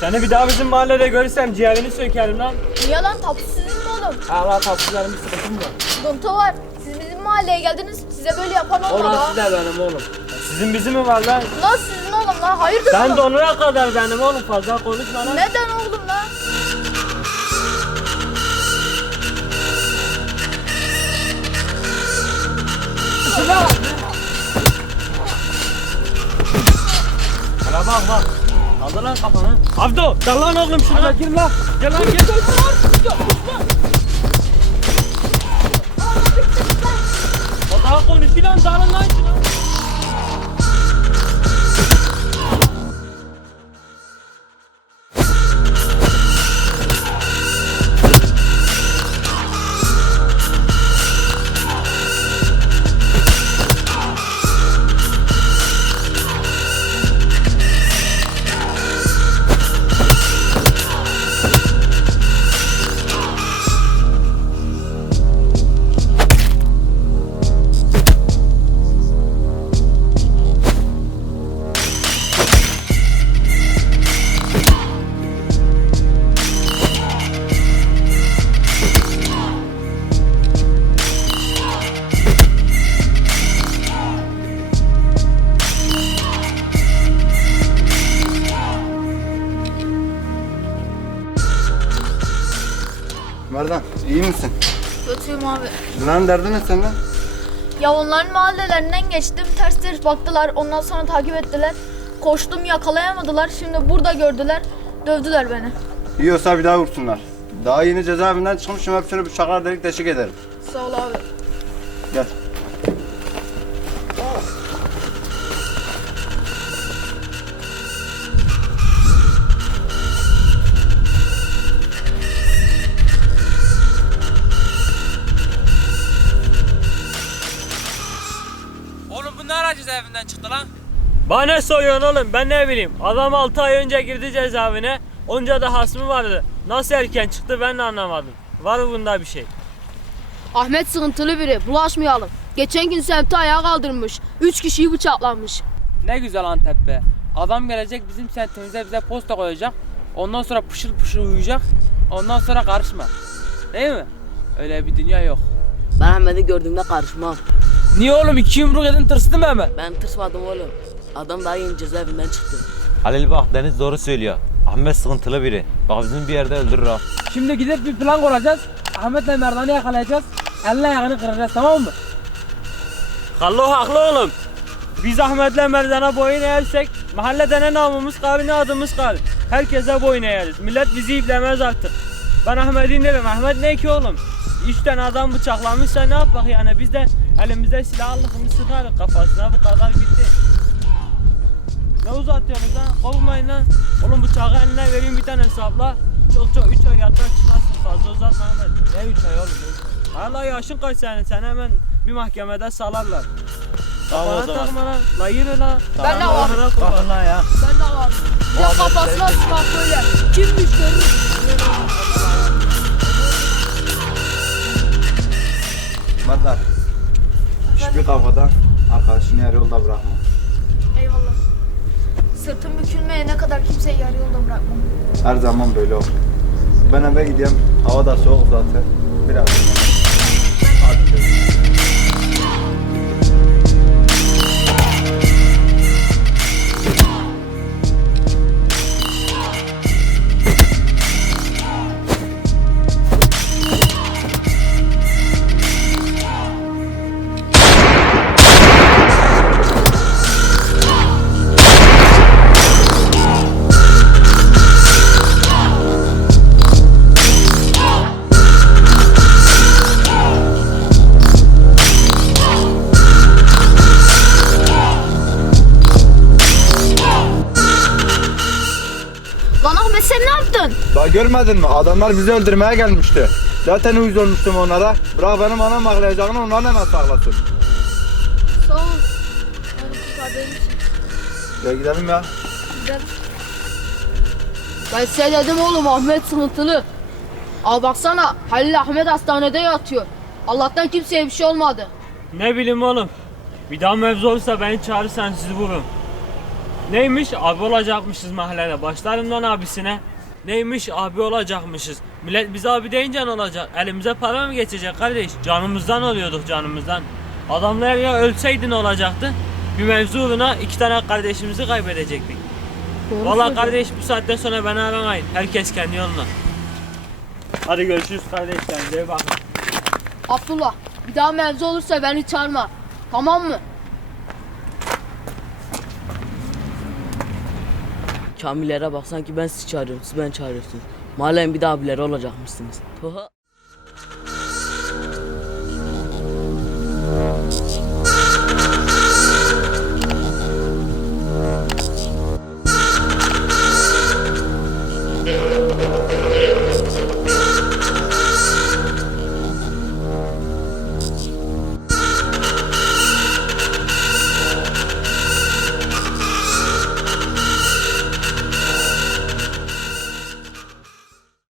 Seni bir daha bizim mahallede görürsem ciğerini sökerim lan. Niye lan tatlı sizin mi oğlum? Allah tatlılarımız sıkıntı mı? Donta var. Siz bizim mahalleye geldiniz size böyle yapan olmadı Olan ha. size benim oğlum. Sizin bizi mi var lan? Lan sizin oğlum lan hayırdır Sen oğlum? donuna kadar benim oğlum fazla konuşma lan. Neden oğlum? Lan? Bana bak bak. Kaldır lan kafanı. Abdo dal lan oğlum şuna. Hadi gir lan. Gel lan gel. O daha konuşuyor lan dalın lan iyi misin? Kötüyüm abi. Lan derdin ne senden? Ya onların mahallelerinden geçtim. Ters ters baktılar. Ondan sonra takip ettiler. Koştum yakalayamadılar. Şimdi burada gördüler. Dövdüler beni. Yiyorsa bir daha vursunlar. Daha yeni cezaevinden çıkmışım hepsini bıçaklar delik deşik ederim. Sağ ol abi. Gel. Cezaevinden çıktı lan? Bana ne soruyorsun oğlum ben ne bileyim. Adam 6 ay önce girdi cezaevine. Onca da hasmı vardı. Nasıl erken çıktı ben de anlamadım. Var mı bunda bir şey? Ahmet sıkıntılı biri. Bulaşmayalım. Geçen gün semti ayağa kaldırmış. Üç kişiyi bıçaklamış. Ne güzel Antep be. Adam gelecek bizim semtimize bize posta koyacak. Ondan sonra pışıl pışıl uyuyacak. Ondan sonra karışma. Değil mi? Öyle bir dünya yok. Ben Ahmet'i gördüğümde karışmam. Niye oğlum iki yumruk edin tırstın mı hemen? Ben tırsmadım oğlum. Adam daha yeni cezaevinden çıktı. Halil bak Deniz doğru söylüyor. Ahmet sıkıntılı biri. Bak bizim bir yerde öldürür ha. Şimdi gidip bir plan kuracağız. Ahmet'le Merdan'ı yakalayacağız. Eline ayağını kıracağız tamam mı? Hallo haklı oğlum. Biz Ahmet'le Merdan'a boyun eğersek mahallede ne namımız kalır ne adımız kalır. Herkese boyun eğeriz. Millet bizi iplemez artık. Ben Ahmet'i indirim. Ahmet ne ki oğlum? Üç tane adam bıçaklamışsa ne yapak yani biz de elimizde silah aldık mı sıkarız kafasına bu kadar bitti. Ne uzatıyorsunuz lan? Kovmayın lan. Oğlum bıçağı eline vereyim bir tane sapla. Çok çok 3 ay yatar çıkarsın fazla uzatma Ahmet. Ne 3 ay oğlum? ne? Hala yaşın kaç senin? Sen hemen bir mahkemede salarlar. Tamam o zaman. takma lan. La yürü la. Ben de var. Kurban. lan ya. Ben de varım. Bir de kafasına sıkar böyle. Kimmiş görür. Merdan. Hiçbir kavgadan arkadaşını yarı yolda bırakma. Eyvallah. Sırtım bükülmeyene kadar kimseyi yarı yolda bırakmam. Her zaman böyle ol. Ben eve gideyim. Hava da soğuk zaten. Biraz. Yaptın? Daha görmedin mi? Adamlar bizi öldürmeye gelmişti. Zaten uyuz olmuştum onlara. Bırak benim anam ağlayacağını onlar hemen saklasın. Sağ ol. Beni kurtardığın için. Ya gidelim ya. Gidelim. Ben size dedim oğlum Ahmet sıkıntılı. Al baksana Halil Ahmet hastanede yatıyor. Allah'tan kimseye bir şey olmadı. Ne bileyim oğlum. Bir daha mevzu olursa beni çağırırsan sizi vururum. Neymiş abi olacakmışız mahallede başlarından abisine. Neymiş abi olacakmışız. Millet bize abi deyince ne olacak? Elimize para mı geçecek kardeş? Canımızdan oluyorduk canımızdan. Adamlar ya ölseydi ne olacaktı? Bir mevzu uğruna iki tane kardeşimizi kaybedecektik. Doğru Vallahi söylüyorsun. kardeş bu saatten sonra beni aramayın. Herkes kendi yoluna. Hadi görüşürüz kardeş kendinize iyi bakın. Abdullah bir daha mevzu olursa beni çağırma. Tamam mı? Kamillere bak sanki ben sizi çağırıyorum siz beni çağırıyorsunuz. Mahallenin bir daha abileri olacakmışsınız.